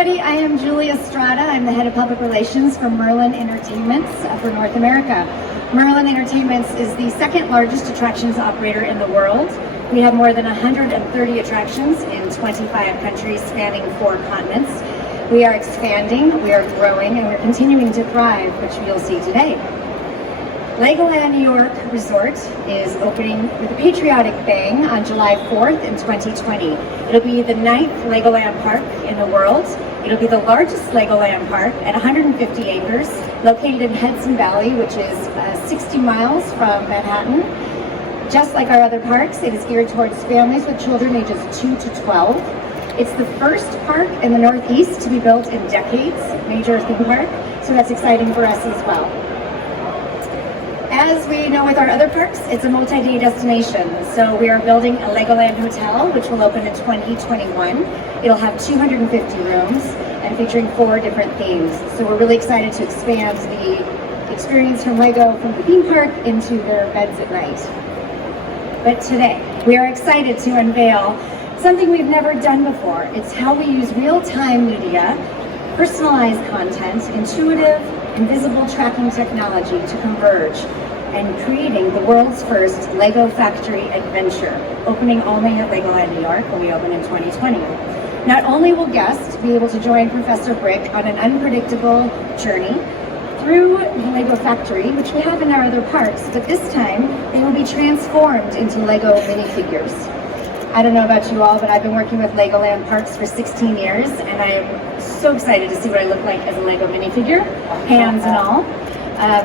everybody, I am Julia Estrada. I'm the head of public relations for Merlin Entertainments for North America. Merlin Entertainments is the second largest attractions operator in the world. We have more than 130 attractions in 25 countries spanning 4 continents. We are expanding, we are growing, and we're continuing to thrive, which you'll see today. Legoland New York Resort is opening with a patriotic bang on July 4th in 2020. It'll be the 9th Legoland park in the world. It'll be the largest Legoland park at 150 acres, located in Hudson Valley, which is 60 miles from Manhattan. Just like our other parks, it is geared towards families with children ages 2 to 12. It's the first park in the Northeast to be built in decades, major theme park, so that's exciting for us as well. As we know with our other parks, it's a multi-day destination. So we are building a Legoland hotel, which will open in 2021. It'll have 250 rooms and featuring 4 different themes. So we're really excited to expand the experience from Lego from the theme park into their beds at night. But today, we are excited to unveil something we've never done before. It's how we use real-time media, personalized content, intuitive, invisible tracking technology to converge and creating the world's first Lego factory adventure, opening only at Legoland New York when we open in 2020. Not only will guests be able to join Professor Brick on an unpredictable journey through the Lego factory, which we have in our other parks, but this time they will be transformed into Lego minifigures. I don't know about you all, but I've been working with Legoland parks for 16 years, and I am so excited to see what I look like as a Lego minifigure, hands and all.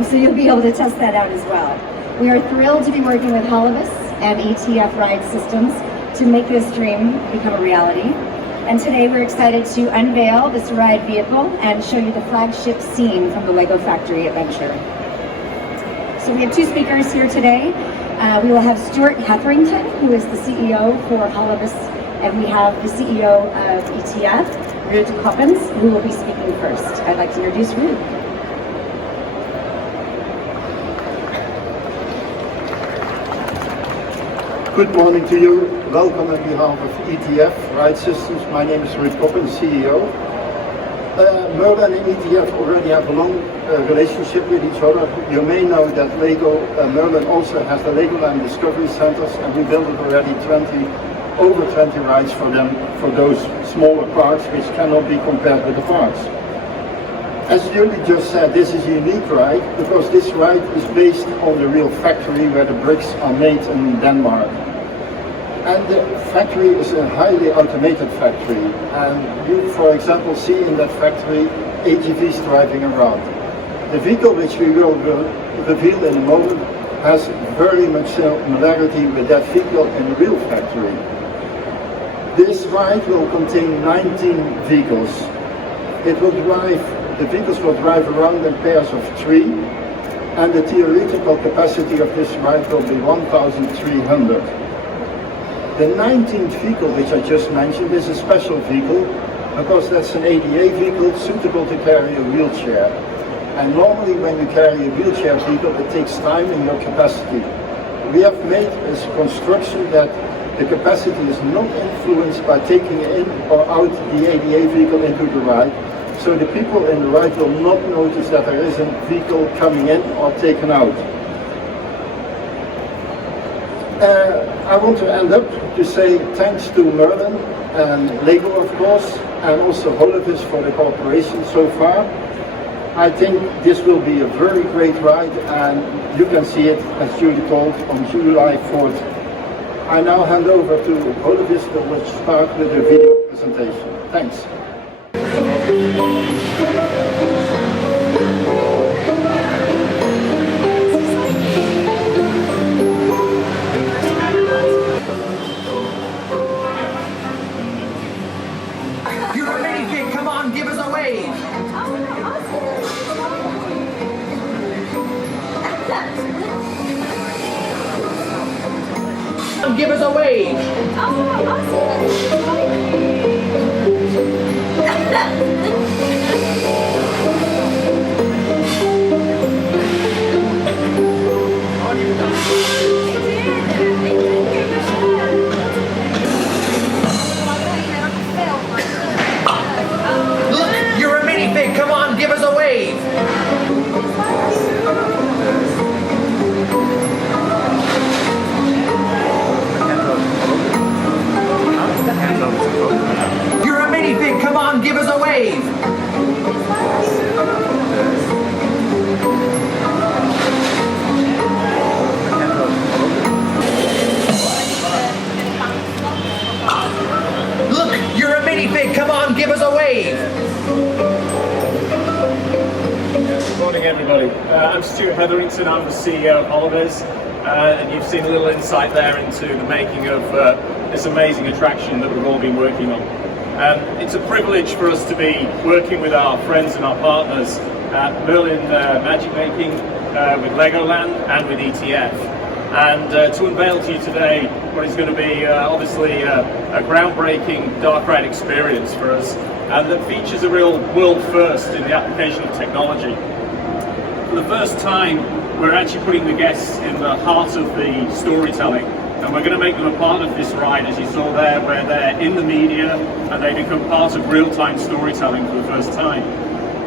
So you'll be able to test that out as well. We are thrilled to be working with Holobus and ETF Ride Systems to make this dream become a reality. And today we're excited to unveil this ride vehicle and show you the flagship scene from the Lego Factory Adventure. So we have 2 speakers here today. We will have Stuart Hetherington, who is the CEO for Holobus, and we have the CEO of ETF, Ruud Koppens, who will be speaking first. I'd like to introduce Ruud. Good morning to you. Welcome on behalf of ETF Ride Systems. My name is Ruud Koppens, CEO. Merlin and ETF already have a long relationship with each other. You may know that Merlin also has the Legoland Discovery Centers, and we built already over 20 rides for them, for those smaller parks which cannot be compared with the parks. As Julie just said, this is a unique ride because this ride is based on the real factory where the bricks are made in Denmark. And the factory is a highly automated factory, and you, for example, see in that factory AGVs driving around. The vehicle which we will reveal in a moment has very much similarity with that vehicle in the real factory. This ride will contain 19 vehicles. The vehicles will drive around in pairs of 3, and the theoretical capacity of this ride will be 1,300. The 19th vehicle, which I just mentioned, is a special vehicle because that's an ADA vehicle suitable to carry a wheelchair. And normally when you carry a wheelchair vehicle, it takes time in your capacity. We have made a construction that the capacity is not influenced by taking in or out the ADA vehicle into the ride. So the people in the ride will not notice that there is a vehicle coming in or taken out. I want to end up to say thanks to Merlin and Lego, of course, and also Holobus for the cooperation so far. I think this will be a very great ride, and you can see it, as Julie told, on July 4th. I now hand over to Holobus, who will start with the video presentation. Thanks. Come on, give us a wave! Give us a wave! Oh, awesome! wave. Good morning, everybody. I'm Stuart Hetherington. I'm the CEO of Holidays, and you've seen a little insight there into the making of this amazing attraction that we've all been working on. It's a privilege for us to be working with our friends and our partners at Merlin Magic Making, with Legoland and with ETF. And to unveil to you today what is going to be obviously a groundbreaking dark ride experience for us, and that features a real world first in the application of technology. For the first time, we're actually putting the guests in the heart of the storytelling, and we're going to make them a part of this ride, as you saw there, where they're in the media and they become part of real-time storytelling for the first time.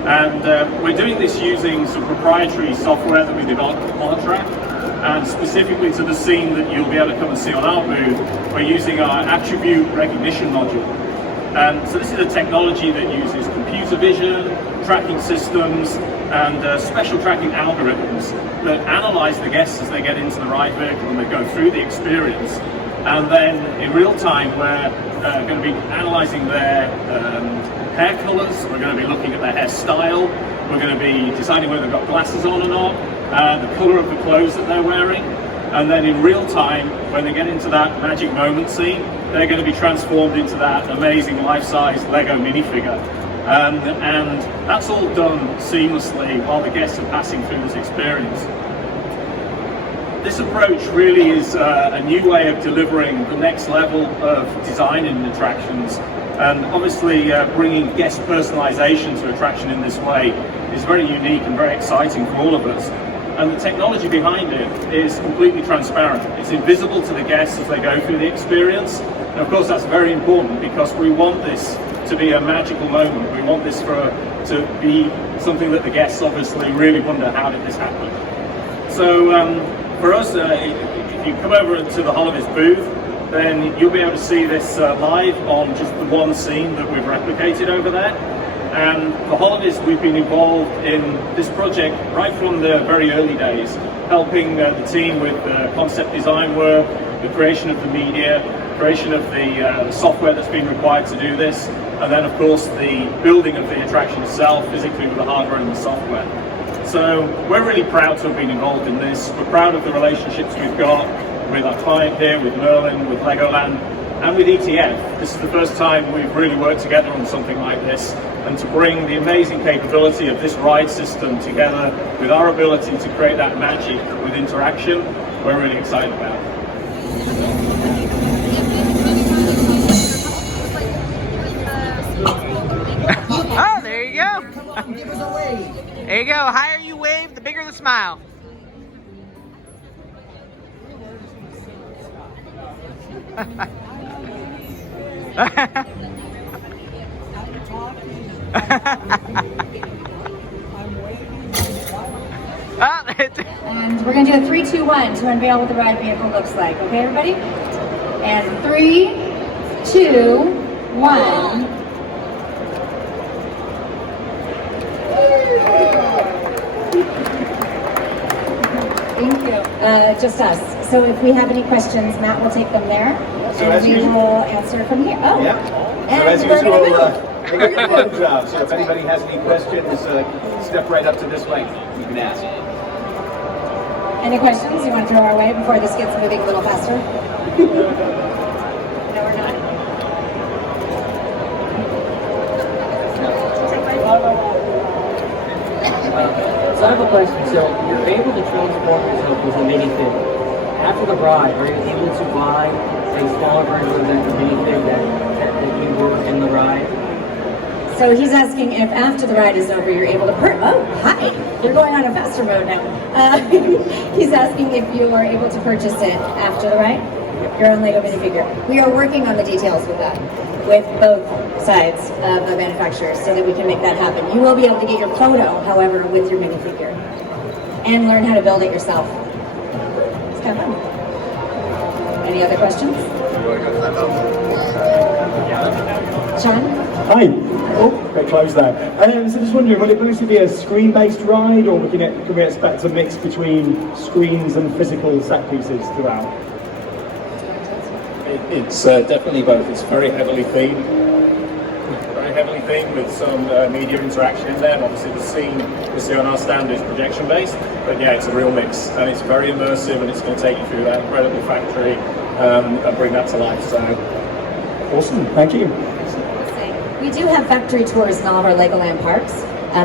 And we're doing this using some proprietary software that we developed at Holotrack, and specifically to the scene that you'll be able to come and see on our booth, we're using our attribute recognition module. So this is a technology that uses computer vision, tracking systems, and special tracking algorithms that analyze the guests as they get into the ride vehicle and they go through the experience. And then in real time, we're going to be analyzing their hair colors, we're going to be looking at their hairstyle, we're going to be deciding whether they've got glasses on or not, the color of the clothes that they're wearing. And then in real time, when they get into that magic moment scene, they're going to be transformed into that amazing life-size Lego minifigure. And that's all done seamlessly while the guests are passing through this experience. This approach really is a new way of delivering the next level of design in attractions, and obviously bringing guest personalization to attraction in this way is very unique and very exciting for all of us. And the technology behind it is completely transparent. It's invisible to the guests as they go through the experience. And of course that's very important, because we want this to be a magical moment. We want this to be something that the guests obviously really wonder, how did this happen? So for us, if you come over to the Holidays booth, then you'll be able to see this live on just the one scene that we've replicated over there. And for Holidays, we've been involved in this project right from the very early days, helping the team with concept design work, the creation of the media, creation of the software that's been required to do this, and then of course the building of the attraction itself, physically with the hardware and the software. So we're really proud to have been involved in this. We're proud of the relationships we've got with our client here, with Merlin, with Legoland, and with ETF. This is the first time we've really worked together on something like this, and to bring the amazing capability of this ride system together with our ability to create that magic with interaction, we're really excited about it. Oh, there you go. There you go. The higher you wave, the bigger the smile. And we're going to do a 3, 2, 1 to unveil what the ride vehicle looks like. Okay, everybody? And 3, 2, 1. Thank you. Just us. So if we have any questions, Matt will take them there, and we will answer from here. Oh, yeah. And so as we're usual, gonna we got the phone job. So if anybody has any questions, step right up to this way. You can ask. Any questions you want to throw our way before this gets moving a little faster? No, we're not. So I have a question. So you're able to transform yourself as a minifig. After the ride, are you able to buy a smaller version of that minifig that you were in the ride? So he's asking if after the ride is over, you're able to oh, hi! You're going on a faster mode now. He's asking if you are able to purchase it after the ride, your own Lego minifigure. We are working on the details with that, with both sides of the manufacturers, so that we can make that happen. You will be able to get your photo, however, with your minifigure, and learn how to build it yourself. It's kind of fun. Any other questions? Sean? Hi. Oh, got close there. So just wondering, will it mostly be a screen-based ride, or can we expect a mix between screens and physical set pieces throughout? It's definitely both. It's very heavily themed. thing with some media interaction in there. And obviously the scene we see on our stand is projection based, but yeah, it's a real mix, and it's very immersive, and it's going to take you through that incredible factory and bring that to life. So Awesome, thank you. We do have factory tours in all of our Legoland parks.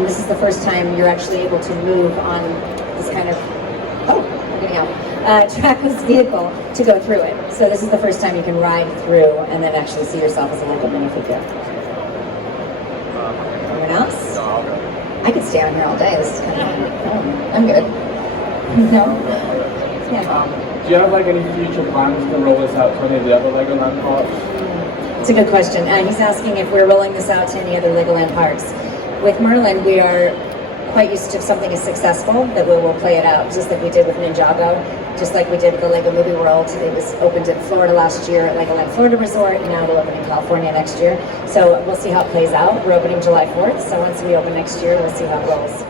This is the first time you're actually able to move on this kind of, getting out, trackless vehicle to go through it. So this is the first time you can ride through and then actually see yourself as a Lego Minifig. Anyone else? I could stay on here all day. This is kind of, I'm good. No? Yeah. Do you have like any future plans to roll this out to any of the other Legoland parks? It's a good question. He's asking if we're rolling this out to any other Legoland parks. With Merlin, we are quite used to if something is successful, that we will play it out, just like we did with Ninjago, just like we did with the Lego Movie World. It was opened in Florida last year at Legoland Florida Resort, and now we'll open in California next year. So we'll see how it plays out. We're opening July 4th, so once we open next year, we'll see how it rolls.